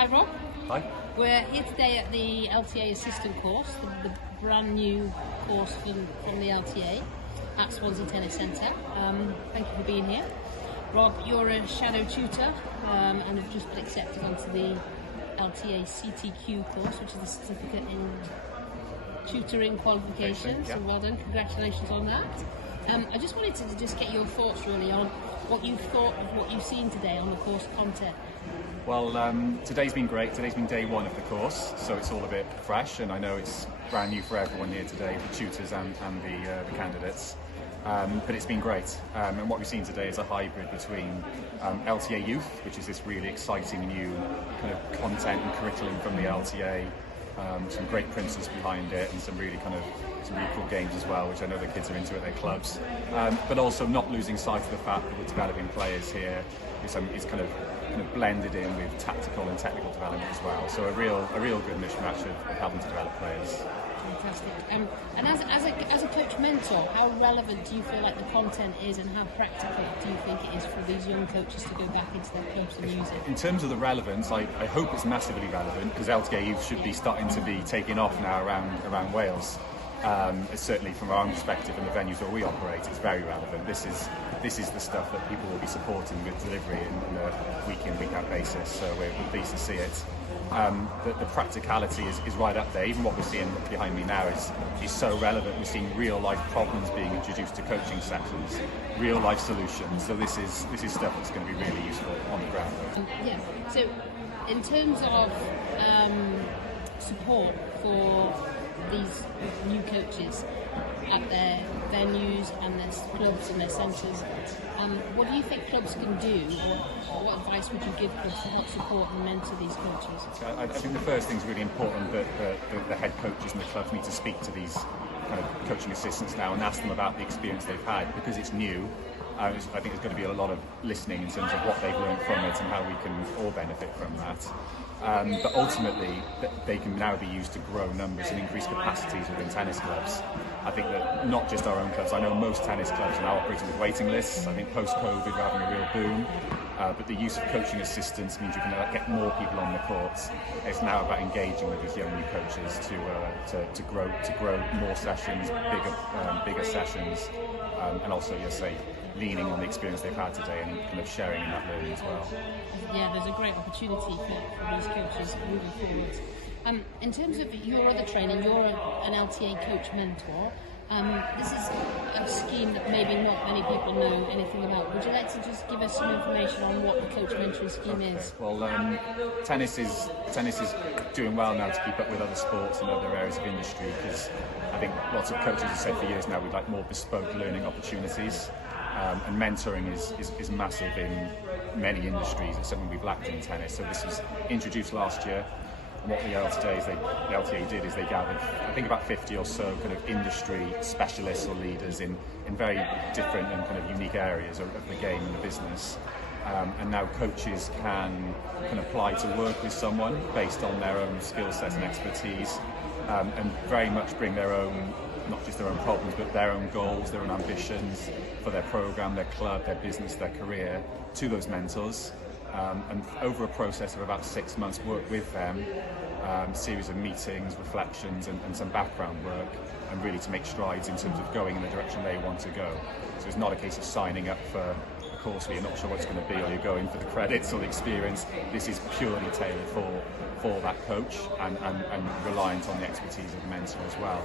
Hi Rob. Hi. We're here today at the LTA Assistant Course, the brand new course from the LTA at Swansea Tennis Centre. Thank you for being here. Rob, you're a shadow tutor and have just been accepted onto the LTA CTQ course, which is the Certificate in Tutoring Qualifications. Yeah. So well done, congratulations on that. I just wanted to just get your thoughts really on what you thought of what you've seen today on the course content. Well, today's been great. Today's been day one of the course, so it's all a bit fresh, and I know it's brand new for everyone here today, the tutors and the candidates. But it's been great, and what we've seen today is a hybrid between LTA Youth, which is this really exciting new kind of content and curriculum from the LTA, some great principles behind it, and some really cool games as well, which I know the kids are into at their clubs. But also not losing sight of the fact that we're developing players here. It's kind of blended in with tactical and technical development as well. So a real good mishmash of helping to develop players. Fantastic. And as a coach mentor, how relevant do you feel like the content is, and how practical do you think it is for these young coaches to go back into their clubs and use it? In terms of the relevance, I hope it's massively relevant, because LTA Youth should be starting to be taking off now around Wales. It's certainly from our own perspective and the venues where we operate, it's very relevant. This is the stuff that people will be supporting with delivery on a week in, week out basis, so we're pleased to see it. The practicality is right up there. Even what we're seeing behind me now is so relevant. We're seeing real life problems being introduced to coaching sessions, real life solutions. So this is stuff that's going to be really useful on the ground. Yeah. So in terms of support for these new coaches at their venues and their clubs and their centres, what do you think clubs can do, or what advice would you give clubs to help support and mentor these coaches? I think the first thing is really important that the head coaches and the clubs need to speak to these kind of coaching assistants now and ask them about the experience they've had, because it's new. I think there's going to be a lot of listening in terms of what they've learned from it and how we can all benefit from that. But ultimately, they can now be used to grow numbers and increase capacities within tennis clubs. I think that not just our own clubs, I know most tennis clubs are now operating with waiting lists. I think post-COVID we're having a real boom. But the use of coaching assistants means you can get more people on the courts. It's now about engaging with these young new coaches to grow more sessions, bigger sessions, and also, leaning on the experience they've had today and kind of sharing in that learning as well. Yeah, there's a great opportunity for these coaches moving forward. In terms of your other training, you're an LTA coach mentor. This is a scheme that maybe not many people know anything about. Would you like to just give us some information on what the coach mentoring scheme is? Well, tennis is doing well now to keep up with other sports and other areas of industry, because I think lots of coaches have said for years now we'd like more bespoke learning opportunities. And mentoring is massive in many industries. It's something we've lacked in tennis. So this was introduced last year. And what the LTA did is they gathered, I think, about 50 or so kind of industry specialists or leaders in very different and kind of unique areas of the game and the business. And now coaches can apply to work with someone based on their own skill sets and expertise, and very much bring their own, not just their own problems, but their own goals, their own ambitions for their program, their club, their business, their career to those mentors. And over a process of about 6 months, work with them, series of meetings, reflections, and some background work, and really to make strides in terms of going in the direction they want to go. So it's not a case of signing up for a course where you're not sure what it's going to be, or you're going for the credits or the experience. This is purely tailored for that coach and reliant on the expertise of the mentor as well.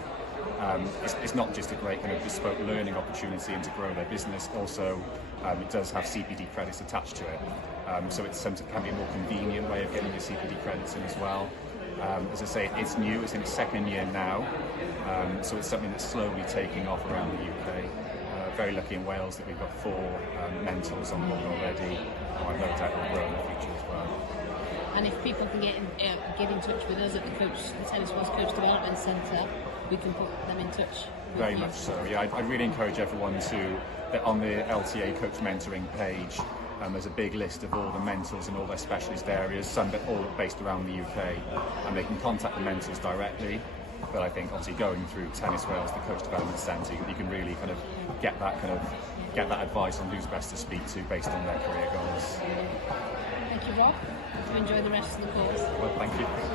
It's not just a great kind of bespoke learning opportunity and to grow their business. Also, it does have CPD credits attached to it. So it can be a more convenient way of getting your CPD credits in as well. As I say, it's new, it's in its second year now. So it's something that's slowly taking off around the UK. Very lucky in Wales that we've got 4 mentors on board already. I know that will grow in the future as well. And if people can get in touch with us at the Tennis Wales Coach Development Centre, we can put them in touch. Very much so. Yeah, I really encourage everyone that on the LTA Coach Mentoring page, there's a big list of all the mentors in all their specialist areas, some all based around the UK, and they can contact the mentors directly. But I think obviously going through Tennis Wales, the Coach Development Centre, you can really get that advice on who's best to speak to based on their career goals. Thank you, Rob. to enjoy the rest of the course. Well, thank you.